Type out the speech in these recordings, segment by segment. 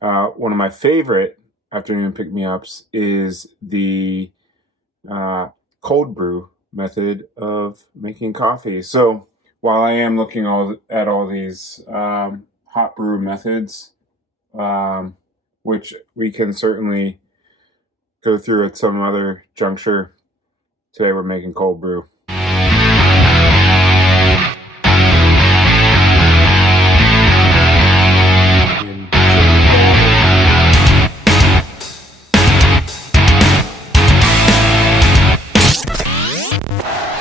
One of my favorite afternoon pick-me-ups is the uh, cold brew method of making coffee. So while I am looking at all these hot brew methods, um, which we can certainly go through at some other juncture, today we're making cold brew.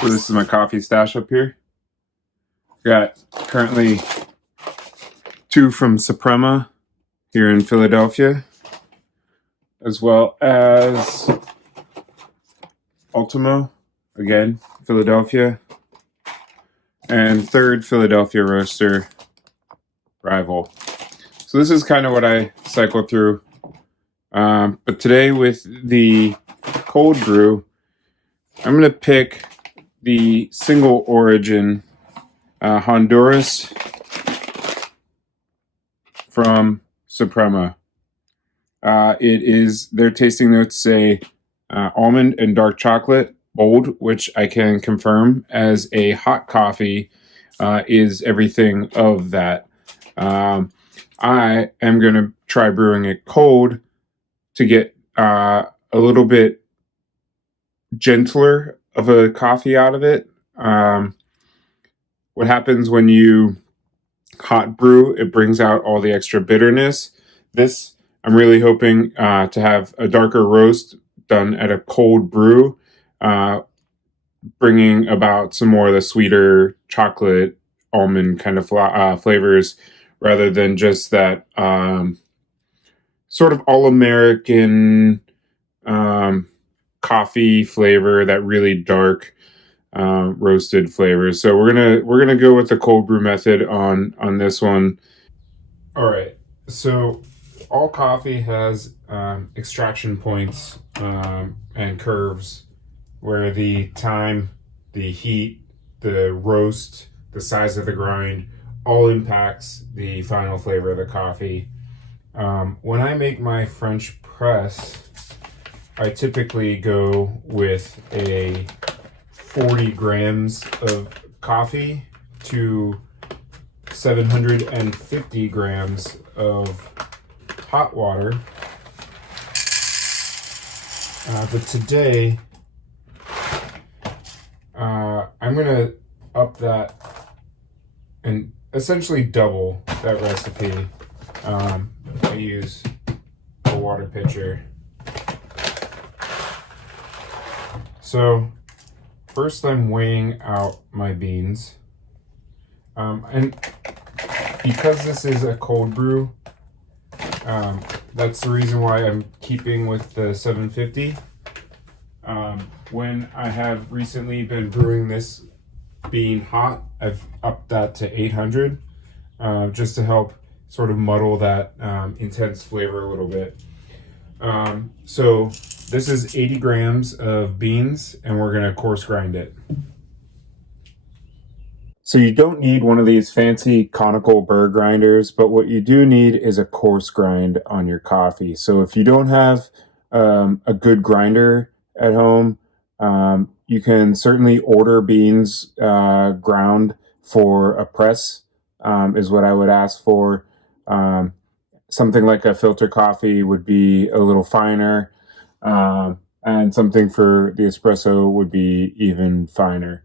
So this is my coffee stash up here. Got currently 2 from Suprema here in Philadelphia, as well as Ultimo, again, Philadelphia, and 3rd Philadelphia Roaster, Rival. So this is kind of what I cycle through. But today with the cold brew, I'm going to pick the single origin Honduras from Suprema. Their tasting notes say almond and dark chocolate, bold, which I can confirm as a hot coffee is everything of that. I am going to try brewing it cold to get a little bit gentler of a coffee out of it. What happens when you hot brew, it brings out all the extra bitterness. This, I'm really hoping to have a darker roast done at a cold brew, bringing about some more of the sweeter chocolate almond kind of flavors, rather than just that sort of all-American coffee flavor, that really dark roasted flavors. So we're gonna go with the cold brew method on this one. All right. So all coffee has extraction points and curves where the time, the heat, the roast, the size of the grind all impacts the final flavor of the coffee. When I make my French press, I typically go with a 40 grams of coffee to 750 grams of hot water. But today, I'm going to up that and essentially double that recipe. I use a water pitcher. So first I'm weighing out my beans. And because this is a cold brew, that's the reason why I'm keeping with the 750. When I have recently been brewing this being hot, I've upped that to 800, just to help sort of muddle that intense flavor a little bit. So this is 80 grams of beans, and we're gonna coarse grind it. So you don't need one of these fancy conical burr grinders, but what you do need is a coarse grind on your coffee. So if you don't have a good grinder at home, you can certainly order beans ground for a press, is what I would ask for. Something like a filter coffee would be a little finer, and something for the espresso would be even finer.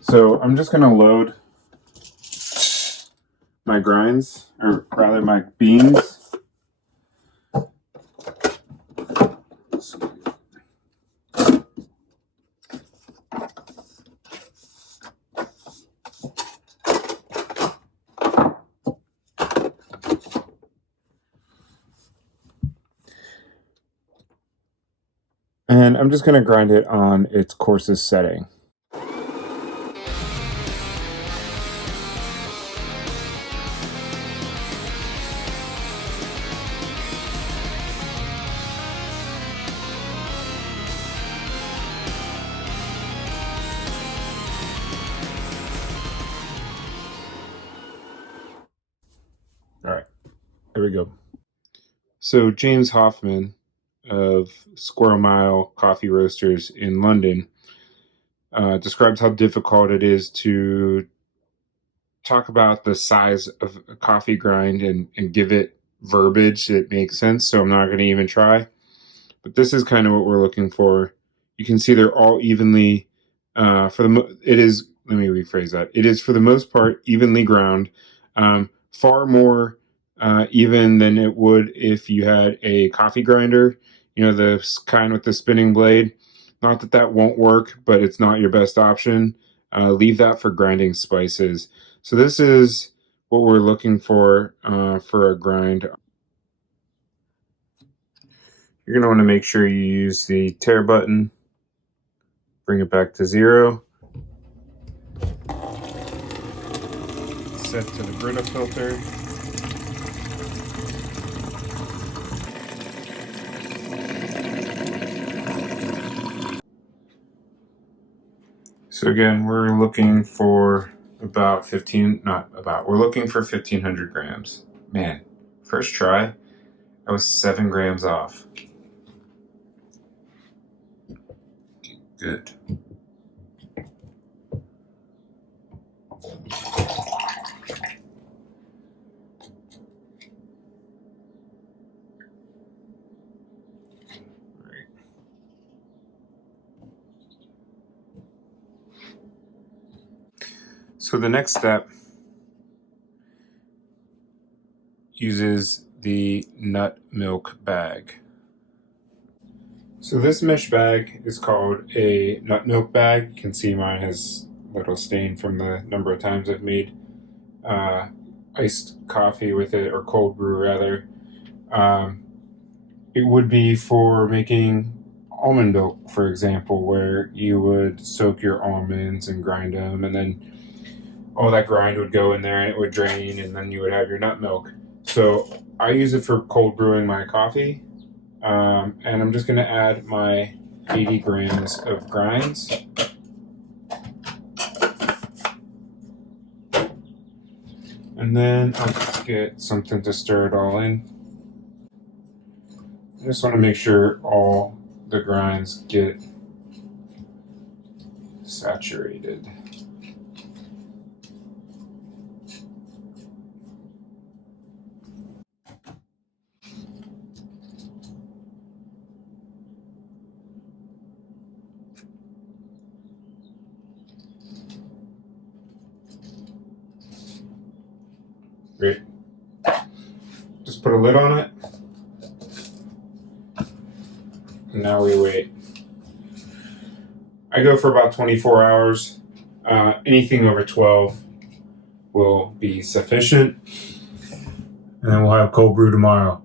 So I'm just going to load my grinds, or rather my beans. And I'm just going to grind it on its coarsest setting. There we go. So James Hoffman of Squirrel Mile Coffee Roasters in London describes how difficult it is to talk about the size of a coffee grind and give it verbiage that makes sense. So I'm not going to even try. But this is kind of what we're looking for. You can see they're all evenly, it is, let me rephrase that. It is for the most part evenly ground, far more even than it would if you had a coffee grinder, the kind with the spinning blade. Not that that won't work, but it's not your best option. Leave that for grinding spices. So this is what we're looking for a grind. You're going to want to make sure you use the tare button, bring it back to 0, set to the Brita filter. So again, we're looking for we're looking for 1,500 grams. Man, first try, I was 7 grams off. Good. So the next step uses the nut milk bag. So this mesh bag is called a nut milk bag. You can see mine has a little stain from the number of times I've made iced coffee with it, or cold brew rather. It would be for making almond milk, for example, where you would soak your almonds and grind them, and then all that grind would go in there and it would drain, and then you would have your nut milk. So I use it for cold brewing my coffee, and I'm just going to add my 80 grams of grinds. And then I'll just get something to stir it all in. I just want to make sure all the grinds get saturated. Great. Just put a lid on it. And now we wait. I go for about 24 hours. Anything over 12 will be sufficient. And then we'll have cold brew tomorrow.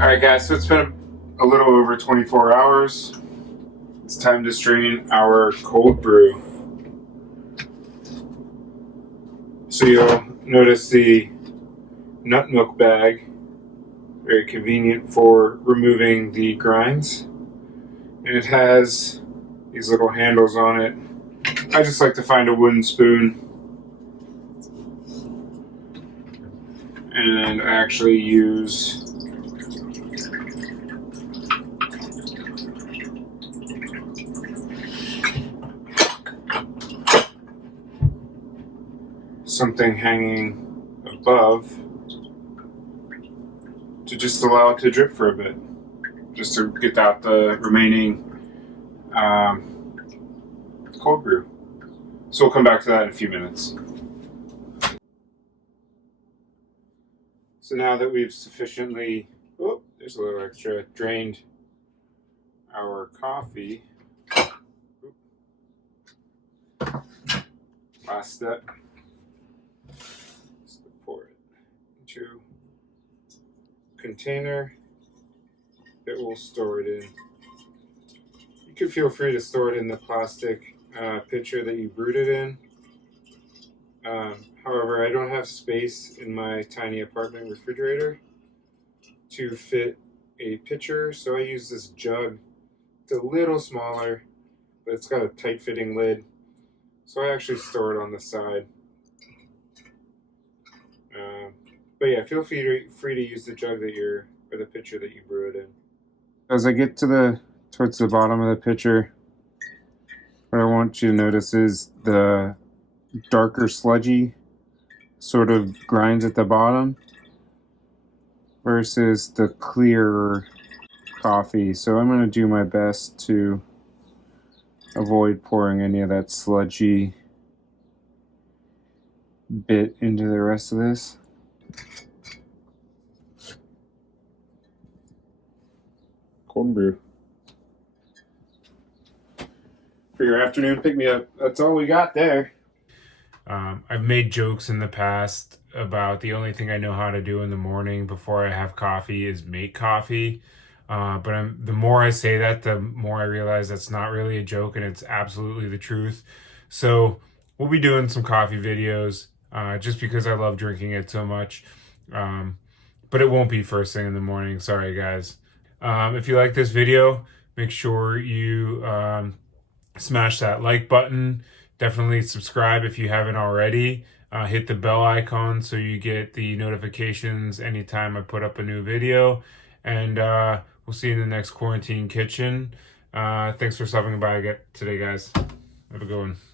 Alright guys, so it's been a little over 24 hours. It's time to strain our cold brew. So you'll notice the nut milk bag, very convenient for removing the grinds. And it has these little handles on it. I just like to find a wooden spoon. And I actually use something hanging above to just allow it to drip for a bit, just to get out the remaining cold brew. So we'll come back to that in a few minutes. So now that we've sufficiently, there's a little extra, drained our coffee. Last step. Just pour it into a container that we'll store it in. You can feel free to store it in the plastic pitcher that you brewed it in. However, I don't have space in my tiny apartment refrigerator to fit a pitcher, so I use this jug. It's a little smaller, but it's got a tight-fitting lid. So I actually store it on the side. But yeah, feel free to use the jug that you're, or the pitcher that you brew it in. As I get towards the bottom of the pitcher, what I want you to notice is the darker sludgy sort of grinds at the bottom versus the clearer coffee. So I'm going to do my best to avoid pouring any of that sludgy bit into the rest of this. Cold brew. For your afternoon pick-me-up. That's all we got there. I've made jokes in the past about the only thing I know how to do in the morning before I have coffee is make coffee. But the more I say that, the more I realize that's not really a joke and it's absolutely the truth. So we'll be doing some coffee videos just because I love drinking it so much. But it won't be first thing in the morning. Sorry, guys. If you like this video, make sure you smash that like button. Definitely subscribe if you haven't already. Hit the bell icon so you get the notifications anytime I put up a new video. And we'll see you in the next quarantine kitchen. Thanks for stopping by today, guys. Have a good one.